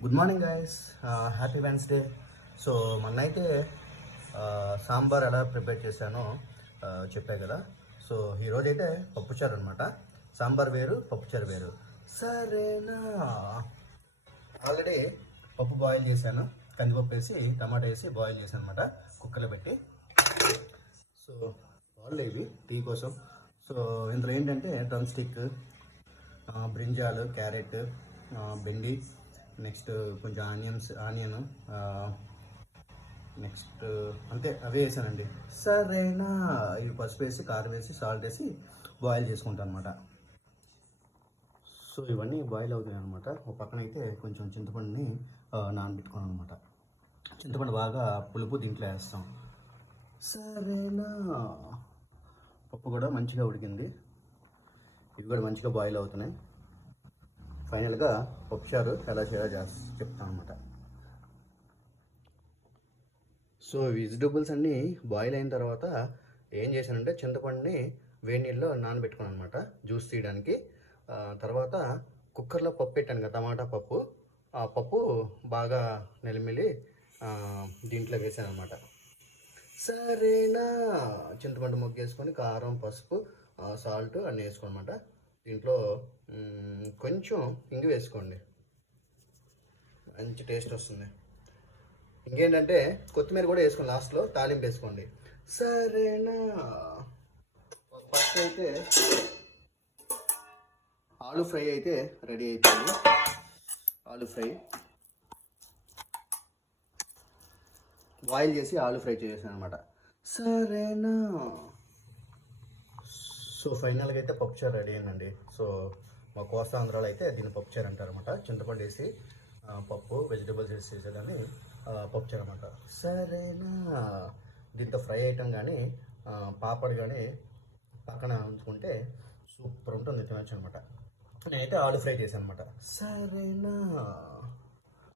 Good morning guys, happy Wednesday. So మొన్నైతే సాంబార్ ఎలా prepare చేశానో చెప్పా కదా. సో ఈరోజు అయితే పప్పుచారు అనమాట. సాంబార్ వేరు, పప్పుచారు వేరు. సరేనా? ఆల్రెడీ పప్పు బాయిల్ చేశాను, కందిపప్పు వేసి టమాటా వేసి బాయిల్ చేశాను అనమాట, కుక్కర్లో పెట్టి. సో వాళ్ళు ఇవి టీ కోసం. సో ఇందులో ఏంటంటే డ్రమ్ స్టిక్, బ్రింజాలు, క్యారెట్, బెండి, నెక్స్ట్ కొంచెం ఆనియన్, నెక్స్ట్ అంతే అవే వేసానండి. సరేనా? ఇవి పసుపు వేసి, కారం వేసి, సాల్ట్ వేసి బాయిల్ చేసుకుంటాను అనమాట. సో ఇవన్నీ బాయిల్ అవుతాయి అనమాట. ఒక పక్కన అయితే కొంచెం చింతపండుని నానబెట్టుకున్నాను అనమాట. చింతపండు బాగా పులుపు దీంట్లో వేస్తాం. సరేనా? పప్పు కూడా మంచిగా ఉడికింది, ఇవి కూడా మంచిగా బాయిల్ అవుతున్నాయి. ఫైనల్గా పప్పుచారు ఎలా చేయాలో చెప్తాను అనమాట. సో వెజిటబుల్స్ అన్నీ బాయిల్ అయిన తర్వాత ఏం చేశానంటే చింతపండుని వేడి నీళ్ళలో నానబెట్టుకున్నాను అనమాట, జ్యూస్ తీయడానికి. తర్వాత కుక్కర్లో పప్పు పెట్టాను కదా, టమాటా పప్పు. ఆ పప్పు బాగా నెలిమిలి దీంట్లో వేసాను అనమాట. సరేనా? చింతపండు మొగ్గేసుకొని కారం, పసుపు, సాల్ట్ అన్నీ వేసుకోనమాట. దీంట్లో కొంచెం ఇంగు వేసుకోండి, మంచి టేస్ట్ వస్తుంది. ఇంకేంటంటే కొత్తిమీర కూడా వేసుకోండి, లాస్ట్లో తాలింపు వేసుకోండి. సరేనా? ఫస్ట్ అయితే ఆలు ఫ్రై అయితే రెడీ అయిపోయింది. ఆలు ఫ్రై బాయిల్ చేసి ఆలు ఫ్రై చేసాను అనమాట. సరేనా? సో ఫైనల్గా అయితే పప్పుచారు రెడీ అయిందండి. సో మా కోస్తా ఆంధ్రాలో అయితే దీన్ని పప్పుచారు అంటారు అనమాట. చింతపండు వేసి పప్పు, వెజిటబుల్స్ వేసి చేసేదాన్ని పప్పుచారు అనమాట. సరేనా? దీంతో ఫ్రై ఐటమ్ కానీ పాపడ్ కానీ పక్కన ఉంచుకుంటే సూపర్ ఉంటుంది, తినొచ్చు అనమాట. నేనైతే ఆలు ఫ్రై చేశాను అనమాట. సరేనా?